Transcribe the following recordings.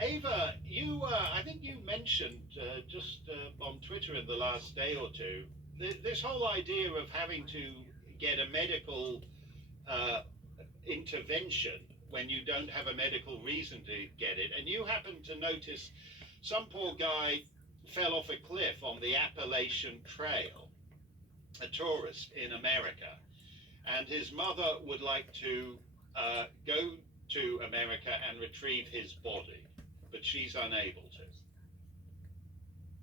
Ava, I think you mentioned just on Twitter in the last day or two this whole idea of having to get a medical uh, intervention when you don't have a medical reason to get it. And you happen to notice some poor guy fell off a cliff on the Appalachian Trail, a tourist in America, and his mother would like to go to America and retrieve his body, but she's unable to.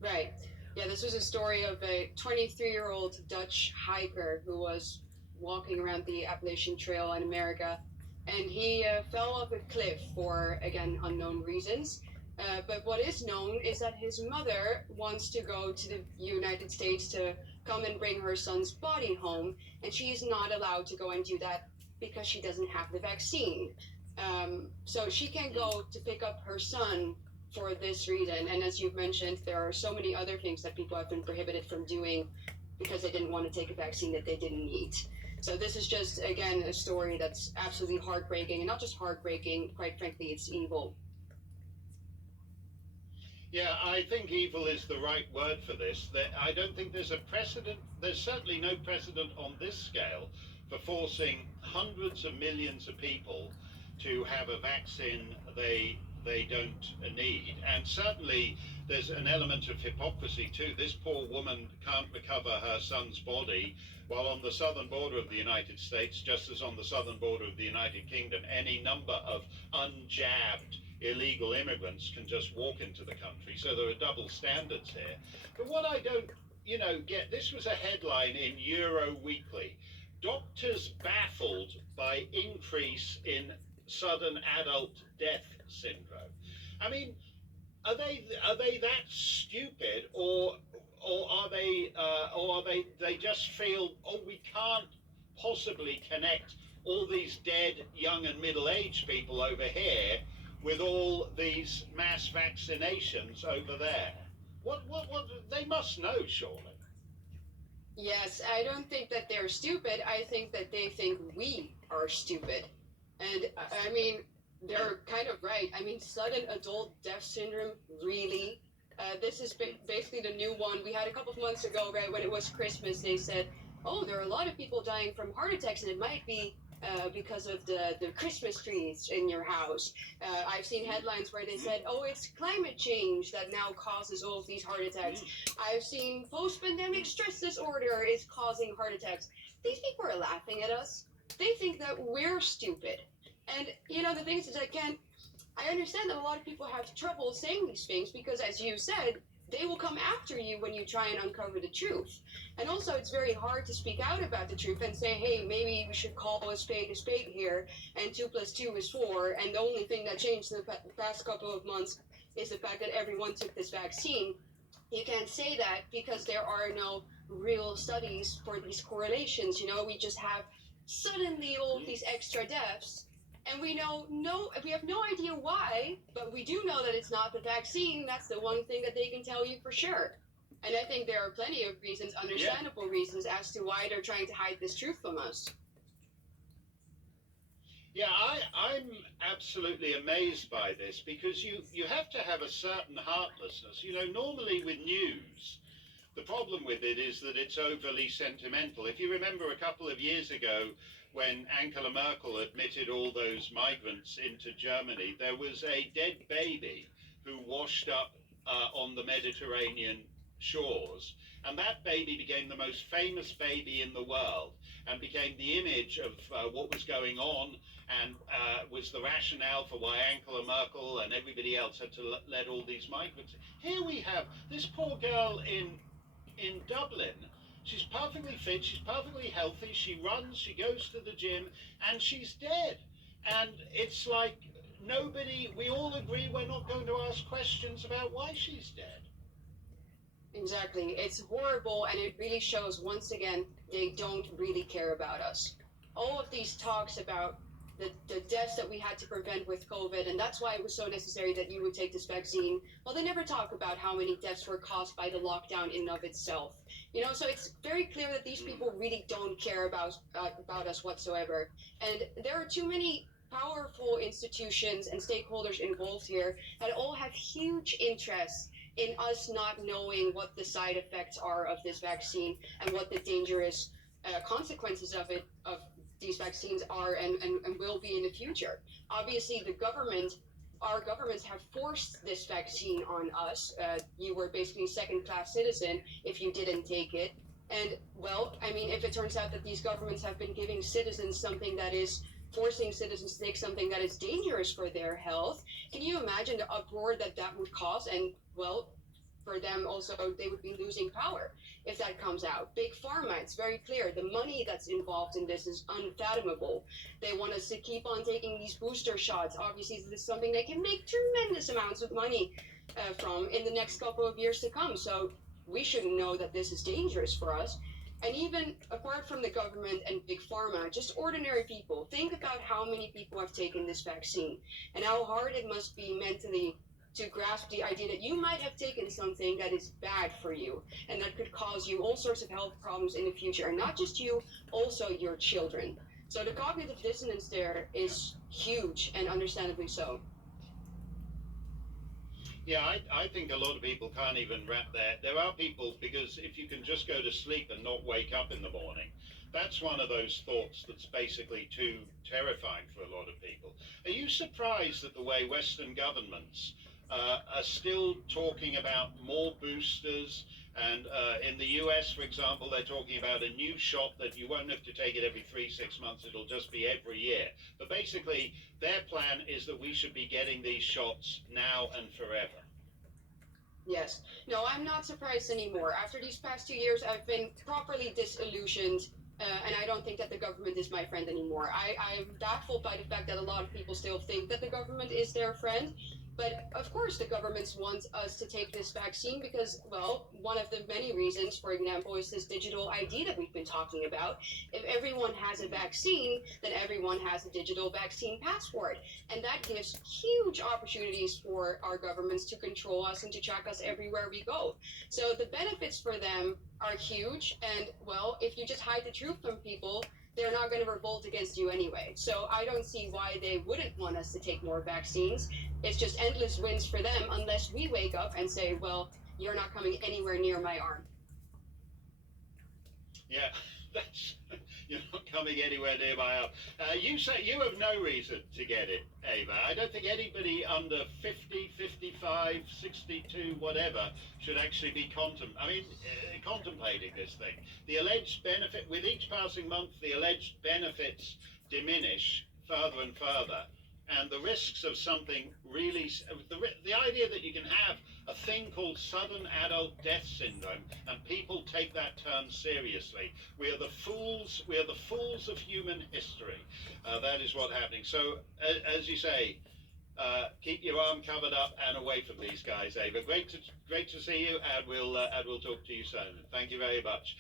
Right. Yeah, this was a story of a 23-year-old Dutch hiker who was walking around the Appalachian Trail in America, and he fell off a cliff for, again, unknown reasons. But what is known is that his mother wants to go to the United States to come and bring her son's body home, and she's not allowed to go and do that because she doesn't have the vaccine. So she can go to pick up her son for this reason. And as you've mentioned, there are so many other things that people have been prohibited from doing because they didn't want to take a vaccine that they didn't need. So this is just, again, a story that's absolutely heartbreaking, and not just heartbreaking, quite frankly, it's evil. Yeah, I think evil is the right word for this. I don't think there's a precedent. There's certainly no precedent on this scale for forcing hundreds of millions of people to have a vaccine they don't need. And certainly there's an element of hypocrisy too. This poor woman can't recover her son's body, while on the southern border of the United States, just as on the southern border of the United Kingdom, any number of unjabbed illegal immigrants can just walk into the country. So there are double standards here. But what I don't, get, this was a headline in Euro Weekly. Doctors baffled by increase in sudden adult death syndrome. I mean, are they that stupid, or are they just feel, oh, we can't possibly connect all these dead young and middle-aged people over here with all these mass vaccinations over there? What they must know, surely. Yes, I don't think that they're stupid. I think that they think we are stupid. And I mean, they're kind of right. I mean, sudden adult death syndrome, really? This is basically the new one. We had a couple of months ago, right, when it was Christmas, they said, oh, there are a lot of people dying from heart attacks, and it might be because of the Christmas trees in your house. I've seen headlines where they said, oh, it's climate change that now causes all of these heart attacks. I've seen post-pandemic stress disorder is causing heart attacks. These people are laughing at us. They think that we're stupid. And, the thing is that I understand that a lot of people have trouble saying these things because, as you said, they will come after you when you try and uncover the truth. And also, it's very hard to speak out about the truth and say, hey, maybe we should call a spade here, and 2 plus 2 is 4, and the only thing that changed in the past couple of months is the fact that everyone took this vaccine. You can't say that because there are no real studies for these correlations. We just have suddenly all these extra deaths, and we have no idea why, but we do know that it's not the vaccine. That's the one thing that they can tell you for sure. And I think there are plenty of reasons, Yeah. understandable reasons, as to why they're trying to hide this truth from us. Yeah, I'm absolutely amazed by this because you have to have a certain heartlessness. Normally with news, the problem with it is that it's overly sentimental. If you remember a couple of years ago when Angela Merkel admitted all those migrants into Germany, there was a dead baby who washed up on the Mediterranean shores. And that baby became the most famous baby in the world and became the image of what was going on, and was the rationale for why Angela Merkel and everybody else had to let all these migrants. Here we have this poor girl in Dublin. She's perfectly fit, she's perfectly healthy, she runs, she goes to the gym, and she's dead. And it's like we all agree we're not going to ask questions about why she's dead. Exactly. It's horrible, and it really shows once again they don't really care about us. All of these talks about the deaths that we had to prevent with COVID, and that's why it was so necessary that you would take this vaccine. Well, they never talk about how many deaths were caused by the lockdown in and of itself. So it's very clear that these people really don't care about us whatsoever. And there are too many powerful institutions and stakeholders involved here that all have huge interests in us not knowing what the side effects are of this vaccine and what the dangerous consequences of these vaccines are and will be in the future. Obviously, our governments have forced this vaccine on us. You were basically second-class citizen if you didn't take it. And well, I mean, if it turns out that these governments have been giving citizens something that is forcing citizens to take something that is dangerous for their health, can you imagine the uproar that that would cause? And well, for them also, they would be losing power if that comes out. Big pharma, it's very clear. The money that's involved in this is unfathomable. They want us to keep on taking these booster shots. Obviously, this is something they can make tremendous amounts of money from in the next couple of years to come. So we should know that this is dangerous for us. And even apart from the government and big pharma, just ordinary people, think about how many people have taken this vaccine and how hard it must be mentally to grasp the idea that you might have taken something that is bad for you and that could cause you all sorts of health problems in the future. And not just you, also your children. So the cognitive dissonance there is huge, and understandably so. Yeah, I think a lot of people can't even wrap there are people, because if you can just go to sleep and not wake up in the morning, that's one of those thoughts that's basically too terrifying for a lot of people. Are you surprised at the way Western governments are still talking about more boosters? And in the US, for example, they're talking about a new shot that you won't have to take it every 3-6 months. It'll just be every year. But basically, their plan is that we should be getting these shots now and forever. Yes. No, I'm not surprised anymore. After these past 2 years, I've been properly disillusioned, and I don't think that the government is my friend anymore. I'm baffled by the fact that a lot of people still think that the government is their friend. But of course, the governments want us to take this vaccine because, well, one of the many reasons, for example, is this digital ID that we've been talking about. If everyone has a vaccine, then everyone has a digital vaccine passport. And that gives huge opportunities for our governments to control us and to track us everywhere we go. So the benefits for them are huge. And, well, if you just hide the truth from people, they're not going to revolt against you anyway. So I don't see why they wouldn't want us to take more vaccines. It's just endless wins for them unless we wake up and say, well, you're not coming anywhere near my arm. Yeah, that's, you're not coming anywhere near my arm. You say you have no reason to get it, Ava. I don't think anybody under 50, 55, 62, whatever, should actually be contemplating this thing. The alleged benefit, with each passing month, the alleged benefits diminish further and further. And the risks of something really, the idea that you can have a thing called sudden adult death syndrome and people take that term seriously. We are the fools of human history. That is what's happening. So, as you say, keep your arm covered up and away from these guys, Ava. Great to see you, and we'll talk to you soon. Thank you very much.